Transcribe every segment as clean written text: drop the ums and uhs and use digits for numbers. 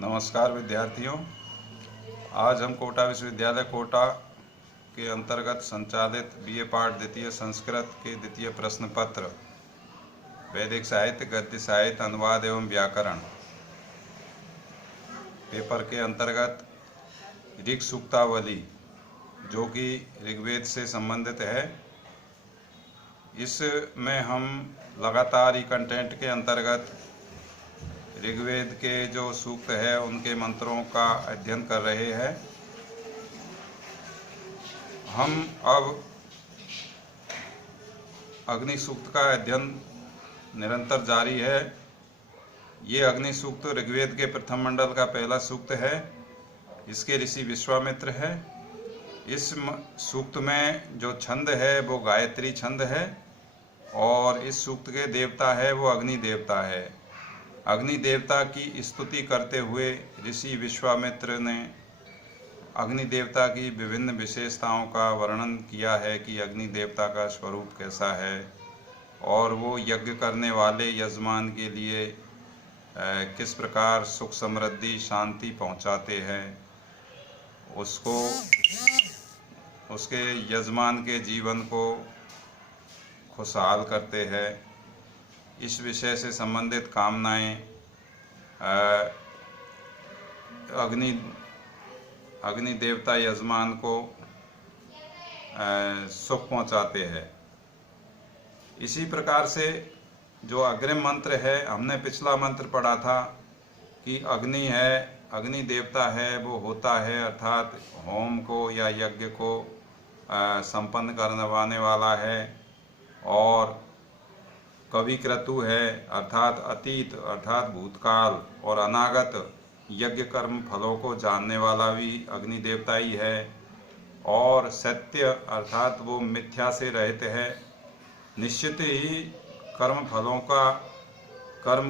नमस्कार विद्यार्थियों। आज हम कोटा विश्वविद्यालय कोटा के अंतर्गत संचालित बीए पाठ द्वितीय संस्कृत के द्वितीय प्रश्न पत्र वैदिक साहित्य, गद्य साहित्य, अनुवाद एवं व्याकरण पेपर के अंतर्गत ऋग सूक्तावली जो कि ऋग्वेद से संबंधित है, इसमें हम लगातार ही कंटेंट के अंतर्गत ऋग्वेद के जो सूक्त है उनके मंत्रों का अध्ययन कर रहे हैं। हम अब अग्नि सूक्त का अध्ययन निरंतर जारी है। ये अग्नि सूक्त ऋग्वेद के प्रथम मंडल का पहला सूक्त है। इसके ऋषि विश्वामित्र है। इस सूक्त में जो छंद है वो गायत्री छंद है और इस सूक्त के देवता है वो अग्नि देवता है। अग्नि देवता की स्तुति करते हुए ऋषि विश्वामित्र ने अग्नि देवता की विभिन्न विशेषताओं का वर्णन किया है कि अग्नि देवता का स्वरूप कैसा है और वो यज्ञ करने वाले यजमान के लिए किस प्रकार सुख समृद्धि शांति पहुंचाते हैं, उसको उसके यजमान के जीवन को खुशहाल करते हैं। इस विषय से संबंधित कामनाएं अग्नि देवता यजमान को सुख पहुंचाते हैं। इसी प्रकार से जो अग्रिम मंत्र है, हमने पिछला मंत्र पढ़ा था कि अग्नि है, अग्नि देवता है, वो होता है अर्थात होम को या यज्ञ को संपन्न करवाने वाला है, और कवि क्रतु है अर्थात अतीत अर्थात भूतकाल और अनागत यज्ञ कर्म फलों को जानने वाला भी अग्नि देवता ही है, और सत्य अर्थात वो मिथ्या से रहित है, निश्चित ही कर्म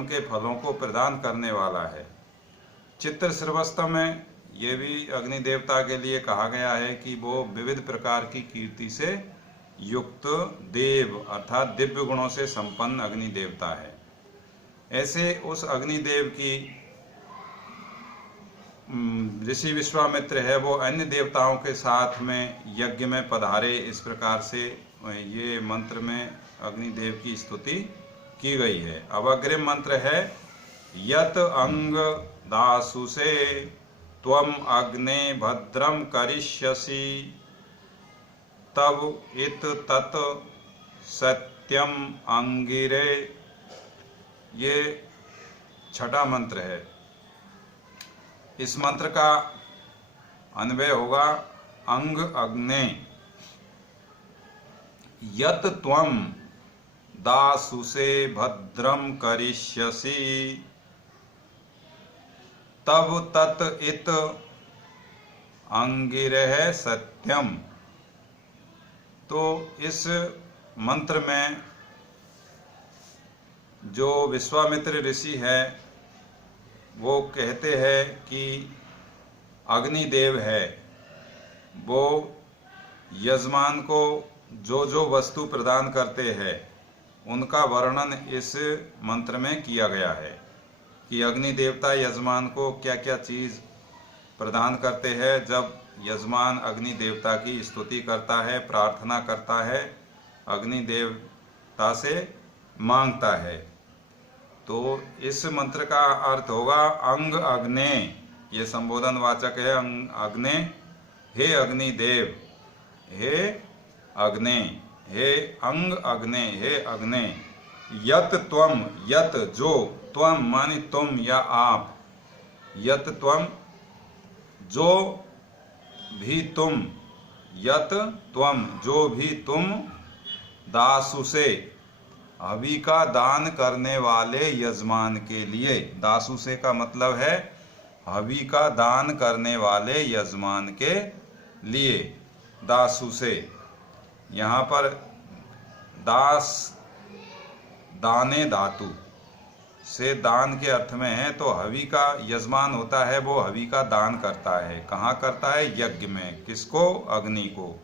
के फलों को प्रदान करने वाला है। चित्र श्रवस्तव में ये भी अग्नि देवता के लिए कहा गया है कि वो विविध प्रकार की कीर्ति से युक्त देव अर्थात दिव्य गुणों से संपन्न अग्नि देवता है। ऐसे उस अग्निदेव की ऋषि विश्वामित्र है वो अन्य देवताओं के साथ में यज्ञ में पधारे। इस प्रकार से ये मंत्र में अग्निदेव की स्तुति की गई है। अब अग्रिम मंत्र है यत अंग दासुसे त्वम अग्ने भद्रम करिष्यसि तब इत तत् सत्यम अंगिरे। ये छठा मंत्र है। इस मंत्र का अन्वय होगा अंग अग्ने यत त्वम दासुसे भद्रम करिष्यसि तब तत् इत अंगिरे सत्यम। तो इस मंत्र में जो विश्वामित्र ऋषि है वो कहते हैं कि अग्निदेव है वो यजमान को जो जो वस्तु प्रदान करते हैं उनका वर्णन इस मंत्र में किया गया है कि अग्नि देवता यजमान को क्या क्या चीज प्रदान करते हैं। जब यजमान अग्नि देवता की स्तुति करता है, प्रार्थना करता है, अग्नि देवता से मांगता है, तो इस मंत्र का अर्थ होगा अंग अग्ने। ये संबोधन वाचक है अग्ने। हे अग्निदेव, हे अग्ने, हे अंग अग्ने, हे अग्ने। यत त्वम, यत जो, त्वम मानी तुम या आप, यत त्वम जो भी तुम, यत त्वम जो भी तुम, दासुसे हवि का दान करने वाले यजमान के लिए। दासुसे का मतलब है हवि का दान करने वाले यजमान के लिए। दासुसे यहाँ पर दास दाने धातु से दान के अर्थ में है, तो हवि का यजमान होता है वो हवि का दान करता है। कहाँ करता है? यज्ञ में। किसको? अग्नि को।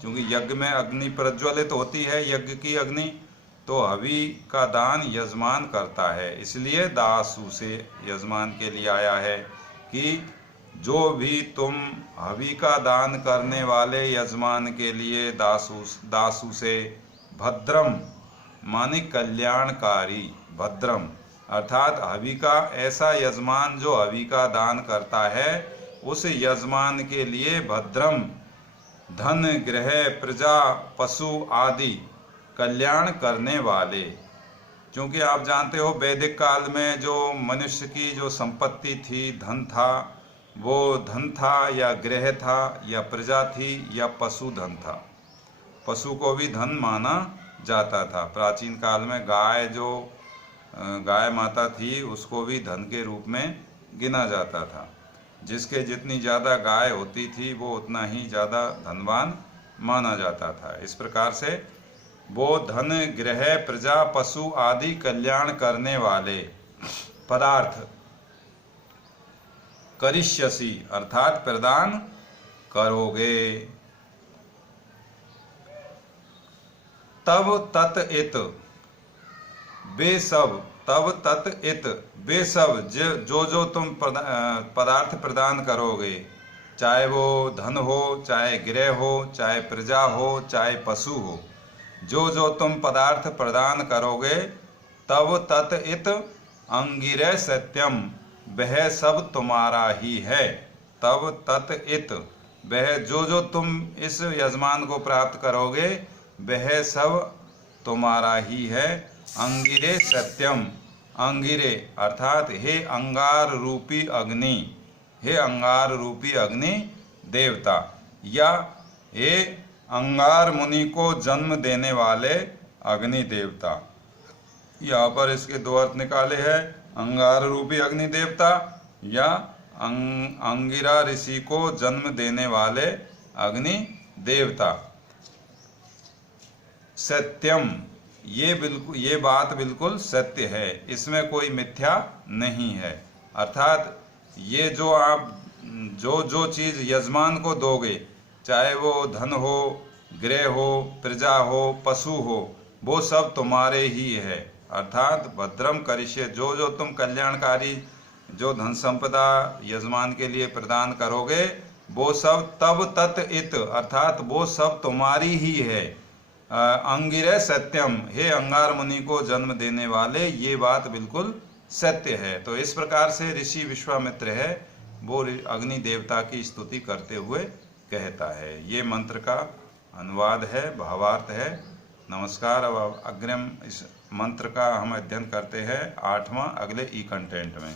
क्योंकि यज्ञ में अग्नि प्रज्वलित होती है, यज्ञ की अग्नि, तो हवि का दान यजमान करता है, इसलिए दासु से यजमान के लिए आया है। कि जो भी तुम हवि का दान करने वाले यजमान के लिए दासु से भद्रम माने कल्याणकारी, भद्रम अर्थात हवि का ऐसा यजमान जो हवि का दान करता है, उस यजमान के लिए भद्रम धन गृह प्रजा पशु आदि कल्याण करने वाले। क्योंकि आप जानते हो वैदिक काल में जो मनुष्य की जो संपत्ति थी, धन था, वो धन था या गृह था या प्रजा थी या पशु धन था। पशु को भी धन माना जाता था। प्राचीन काल में गाय माता थी, उसको भी धन के रूप में गिना जाता था। जिसके जितनी ज़्यादा गाय होती थी वो उतना ही ज़्यादा धनवान माना जाता था। इस प्रकार से वो धन गृह प्रजा पशु आदि कल्याण करने वाले पदार्थ करिष्यसि अर्थात प्रदान करोगे। तब तत इत वे सब, तब तत इत वे सब जो तुम पदार्थ प्रदान करोगे, चाहे वो धन हो, चाहे गृह हो, चाहे प्रजा हो, चाहे पशु हो, जो तुम पदार्थ प्रदान करोगे, तब तत इत अंगिरह सत्यम वह सब तुम्हारा ही है। तब तत इत वह जो तुम इस यजमान को प्राप्त करोगे वह सब तुम्हारा ही है। अंगिरे सत्यम, अंगिरे अर्थात हे अंगार रूपी अग्नि, हे अंगार रूपी अग्नि देवता, या हे अंगार मुनि को जन्म देने वाले अग्नि देवता। यहाँ पर इसके दो अर्थ निकाले हैं, अंगार रूपी अग्नि देवता या अंगिरा ऋषि को जन्म देने वाले अग्नि देवता। सत्यम ये बात बिल्कुल सत्य है, इसमें कोई मिथ्या नहीं है। अर्थात ये जो आप जो चीज़ यजमान को दोगे, चाहे वो धन हो, गृह हो, प्रजा हो, पशु हो, वो सब तुम्हारे ही है। अर्थात भद्रम करिष्य जो तुम कल्याणकारी जो धन संपदा यजमान के लिए प्रदान करोगे वो सब तब तत इत अर्थात वो सब तुम्हारी ही है। अंगिरह सत्यम हे अंगार मुनि को जन्म देने वाले, ये बात बिल्कुल सत्य है। तो इस प्रकार से ऋषि विश्वामित्र है वो अग्नि देवता की स्तुति करते हुए कहता है। ये मंत्र का अनुवाद है, भावार्थ है। नमस्कार। अब अग्रिम इस मंत्र का हम अध्ययन करते हैं 8वां अगले ई कंटेंट में।